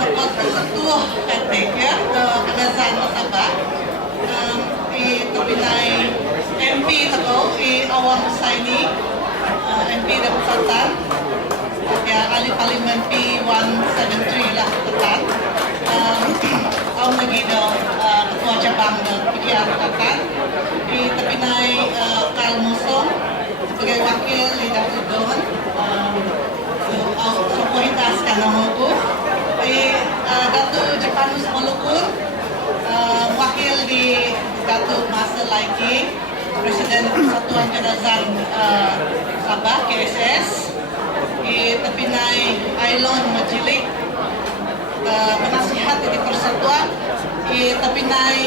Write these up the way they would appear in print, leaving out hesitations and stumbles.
Ketua Katek ya Kadazan Sabah itu pinai MP tako Awang Husaini MP Dapur Selatan ya ahli parlimen P173 lah tekan awang lagi do ketua cabang PKR tekan itu pinai Kal Musong sebagai wakil di Dapur Don Sopohitas Kanamoku Datuk Jepanus Molukur wakil di Datuk Masa Laiki Presiden Persatuan Kadazan Sabah KSS Tepinai Ailon Majilik penasihat di Persatuan Tepinai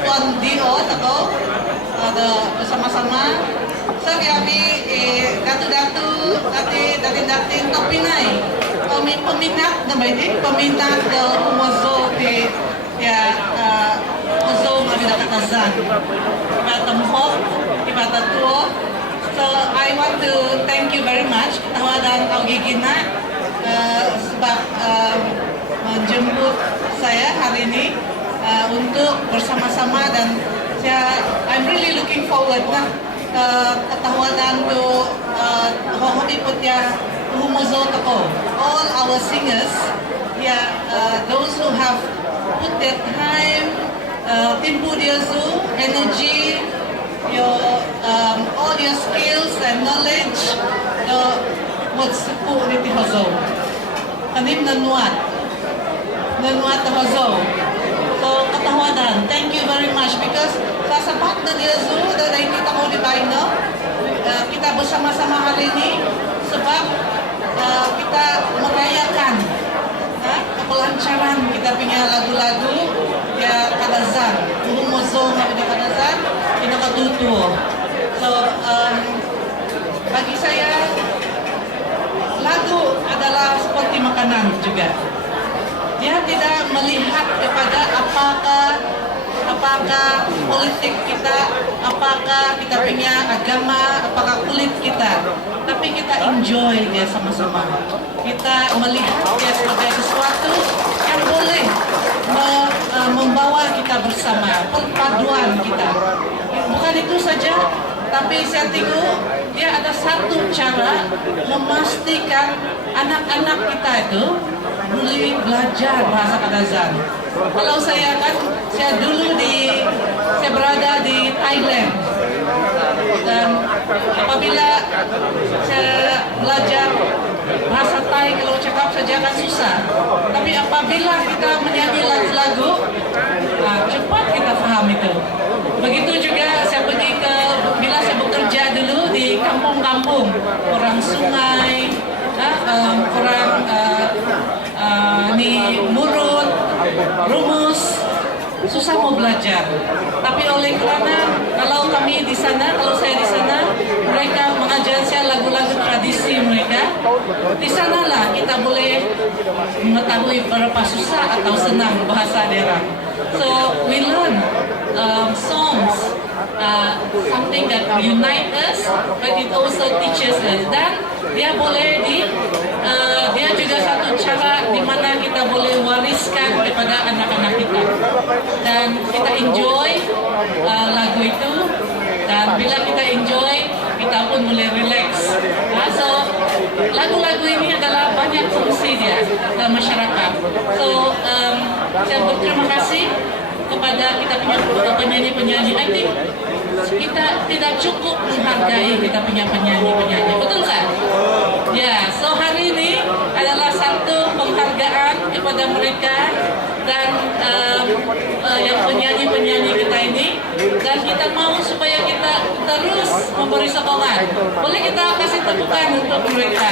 Puan Dio atau bersama-sama kami datu-datu datin Tepinai peminat peminat Umozo di ya Umozo Mabida Kadazan Ibata Muhok Ibata Tuo. So I want to thank you very much tawadan Augigina sebab menjemput saya hari ini untuk bersama-sama dan I'm really looking forward nah ketahuan tu hobi put ya Umozo Tako all our singers those who have put their time timbu dia zu energy all your skills and knowledge buat sepuh di Tihozo kanim nanuat Tihozo so ketahuan thank you very much because sa sapat na dia zu dan ini tako di Baino kita bersama-sama hari ini sebab kita merayakan kelancaran kita punya lagu-lagu ya Kadazan Umozo Mabida Kadazan ini katutuo. So bagi saya lagu adalah seperti makanan juga. Dia tidak melihat kepada apakah politik kita, apakah kita punya agama, apakah kulit kita, tapi kita enjoy dia sama-sama. Kita melihat dia sebagai sesuatu yang boleh membawa kita bersama, perpaduan kita. Bukan itu saja, tapi saya tengok dia ada satu cara memastikan anak-anak kita itu boleh belajar bahasa Kadazan. Kalau saya berada di Thailand dan apabila saya belajar bahasa Thai kalau cakap saja kan susah. Tapi apabila kita menyanyi lagu-lagu, cepat kita paham itu. Begitu juga bila saya bekerja dulu di kampung-kampung, orang sungai, orang murut, rumus, susah mau belajar. Tapi oleh kerana kalau saya di sana, mereka mengajar saya lagu-lagu tradisi mereka. Di sanalah kita boleh mengetahui berapa susah atau senang bahasa daerah. So we learn songs, something that unite us, but it also teaches us. Dan dia juga satu cara di mana kita boleh wariskan kepada anak-anak kita. Dan kita enjoy lagu itu, dan bila kita enjoy, kita pun boleh relax. So lagu-lagu ini adalah banyak fungsi dia dalam masyarakat. So saya berterima kasih kepada kita punya penyanyi-penyanyi. I think kita tidak cukup menghargai kita punya penyanyi-penyanyi, betul tak? Ya, so hari ini adalah satu penghargaan kepada mereka dan yang penyanyi-penyanyi kita ini, dan kita mau supaya kita terus memberi sokongan. Boleh kita kasih tepukan untuk mereka.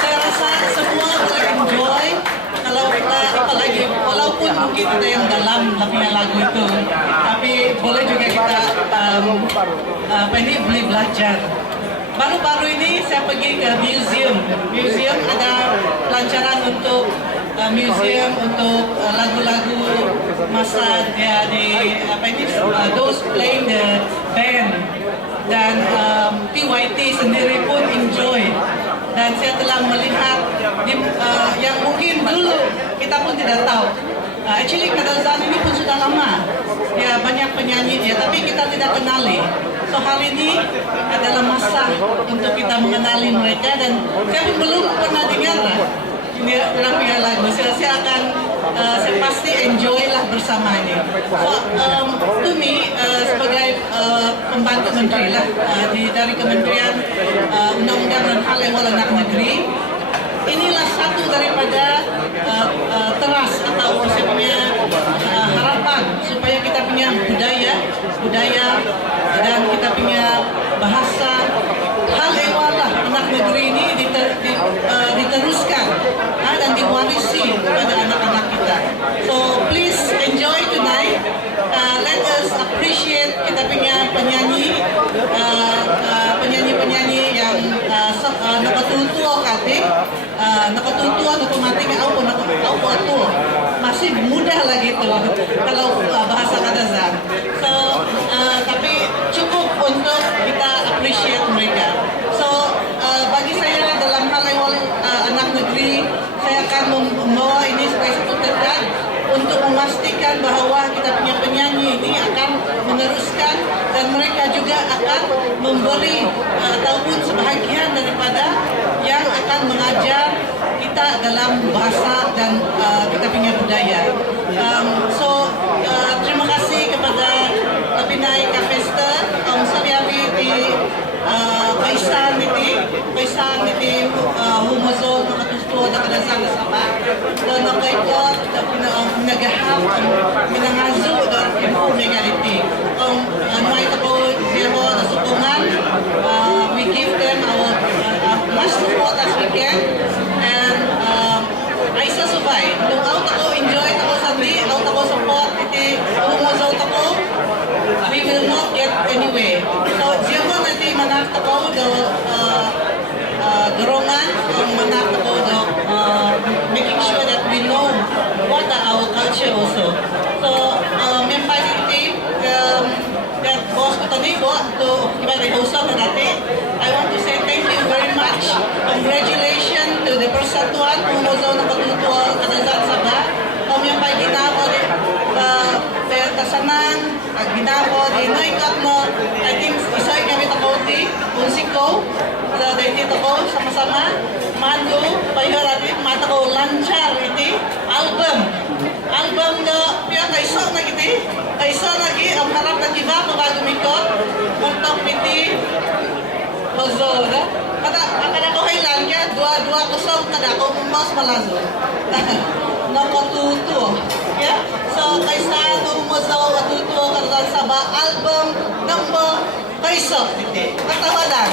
Saya rasa semua boleh enjoy kalau kita apalagi walaupun mungkin ada yang dalam punya lagu itu, tapi boleh juga kita boleh belajar. Baru-baru ini saya pergi ke museum ada pelancaran untuk museum untuk lagu-lagu masa dia di those playing the band, dan PYT sendiri pun enjoy dan saya telah melihat yang mungkin dulu kita pun tidak tahu. Actually Kadazan ini pun sudah lama, ya banyak penyanyi dia, tapi kita tidak kenali. So hari ini adalah masa untuk kita mengenali mereka, dan saya pun belum pernah dengar ini orang punya lagu. Saya akan saya pasti enjoy lah bersama ini. So to me sebagai pembantu menteri lah dari Kementerian Undang-Undang dan Hal Ehwal Anak Negeri, inilah satu daripada teras atau saya punya harapan supaya kita punya budaya dan kita punya bahasa hal ehwal lah anak negeri ini diteruskan dan diwarisi kepada anak-anak kita. So please enjoy tonight. Let us appreciate kita punya penyanyi yang nakatutuo kati, nakatutuo nakumati nga ako ato. Masih mudah lagi tuh kalau bahasa Kadazan. So tapi cukup untuk kita appreciate mereka. So bagi saya dalam hal ehwal anak negeri, saya akan membawa ini sebagai satu tekad untuk memastikan bahwa kita punya penyanyi ini akan meneruskan, dan mereka juga akan memberi ataupun sebahagian daripada yang akan mengajar kita dalam bahasa dan kita punya budaya. Terima kasih kepada Pinay Kapester, Sabiawi di Kaisan niti humazol nakatusto na Kadazan na sapa. Dan nakaikot nagahap minangazo dan informality. May tako zero na sutungan. We give them our much support as we can, and ay sasubay. Kung out ako, enjoy ako sandi, out ako support, iti humazol ako, we will not get anywhere. So, zero na di manak ako do dorongan, manak ako do making sure that we know what are our culture also. So, may positive that boss ko tani ko to iba rin host na dati. I want to say thank you very much. Congratulations to the persatuan kung mo na patutuwa Kadazan Saba. Yung pa'y ginawa din kasanan, ginawa din naikot mo. I think isa'y kami tako di unsiko sa dati tako sama-sama mando payo natin mata ko lanchar iti album na piya kaiso na iti kaiso lagi ang harap na iba bago mikot untuk iti Ozo, na? Kada ko kailan ka, dua kusong kada ko mas malazo. Nakatuto. Yeah? So, kaysa tumumasaw atuto Kadazan Saba album number kaiso. Katawalan.